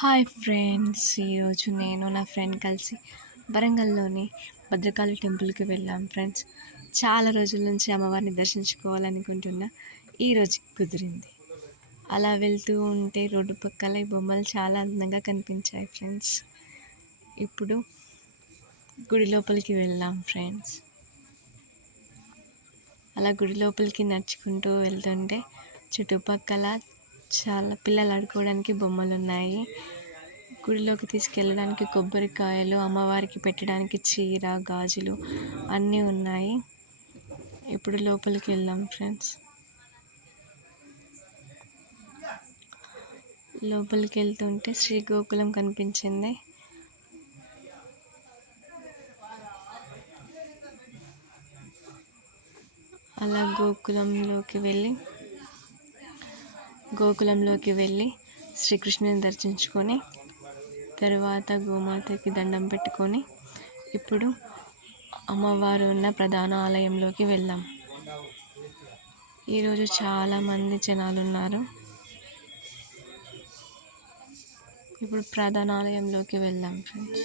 Hi friends, ఈరోజు నేను నా ఫ్రెండ్ కలిసి వరంగల్లోని భద్రకాళి టెంపుల్కి వెళ్ళాం ఫ్రెండ్స్. చాలా రోజుల నుంచి అమ్మవారిని దర్శించుకోవాలనుకుంటున్నా, ఈరోజు కుదిరింది. అలా వెళ్తూ ఉంటే రోడ్డు పక్కల ఈ బొమ్మలు చాలా అందంగా కనిపించాయి ఫ్రెండ్స్. ఇప్పుడు గుడి లోపలికి వెళ్ళాం ఫ్రెండ్స్. అలా గుడి లోపలికి నడుచుకుంటూ వెళ్తుంటే చుట్టుపక్కల చాలా పిల్లలు ఆడుకోవడానికి బొమ్మలు ఉన్నాయి. గుడిలోకి తీసుకెళ్ళడానికి కొబ్బరికాయలు, అమ్మవారికి పెట్టడానికి చీర, గాజులు అన్నీ ఉన్నాయి. ఇప్పుడు లోపలికి వెళ్ళాం ఫ్రెండ్స్. లోపలికి వెళ్తుంటే శ్రీ గోకులం కనిపించింది. అలా గోకులంలోకి వెళ్ళి శ్రీకృష్ణుని దర్శించుకొని తర్వాత గోమాతకి దండం పెట్టుకొని ఇప్పుడు అమ్మవారు ఉన్న ప్రధాన ఆలయంలోకి వెళ్ళాం. ఈరోజు చాలామంది జనాలు ఉన్నారు. ఇప్పుడు ప్రధాన ఆలయంలోకి వెళ్ళాం ఫ్రెండ్స్.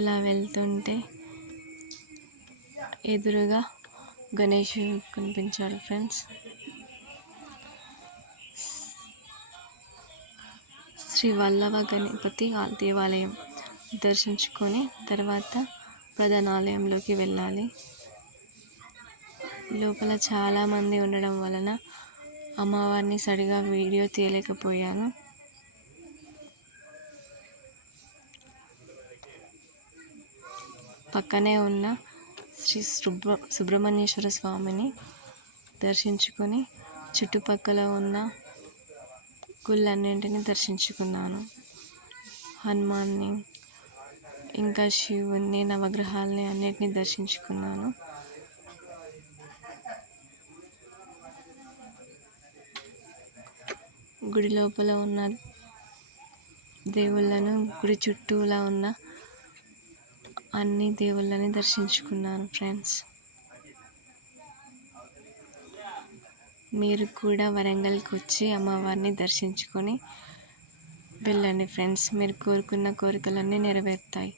ఇలా వెళ్తుంటే ఎదురుగా గణేశుడు కనిపించాడు ఫ్రెండ్స్. శ్రీ వల్లభ గణపతి దేవాలయం దర్శించుకొని తర్వాత ప్రధాన ఆలయంలోకి వెళ్ళాలి. లోపల చాలామంది ఉండడం వలన అమ్మవారిని సరిగా వీడియో తీయలేకపోయాను. పక్కనే ఉన్న శ్రీ సుబ్రహ్మణ్యేశ్వర స్వామిని దర్శించుకొని చుట్టుపక్కల ఉన్న గుళ్ళన్నింటినీ దర్శించుకున్నాను. హనుమాన్ని, ఇంకా శివుని, నవగ్రహాలని అన్నిటినీ దర్శించుకున్నాను. గుడి లోపల ఉన్న దేవుళ్ళను, గుడి చుట్టూలా ఉన్న అన్ని దేవుళ్ళని దర్శించుకున్నాను ఫ్రెండ్స్. మీరు కూడా వరంగల్కి వచ్చి అమ్మవారిని దర్శించుకొని వెళ్ళండి ఫ్రెండ్స్. మీరు కోరుకున్న కోరికలన్నీ నెరవేరుతాయి.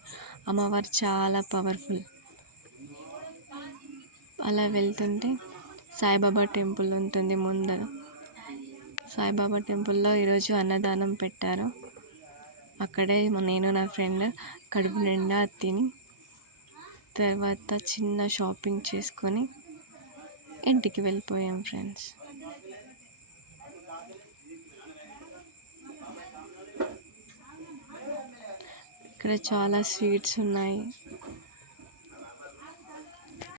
అమ్మవారు చాలా పవర్ఫుల్. అలా వెళ్తుంటే సాయిబాబా టెంపుల్ ఉంటుంది ముందర. సాయిబాబా టెంపుల్లో ఈరోజు అన్నదానం పెట్టారు. అక్కడే నేను నా ఫ్రెండ్ కడుపు నిండా తిని తర్వాత చిన్న షాపింగ్ చేసుకొని ఇంటికి వెళ్ళిపోయాం ఫ్రెండ్స్. ఇక్కడ చాలా స్వీట్స్ ఉన్నాయి.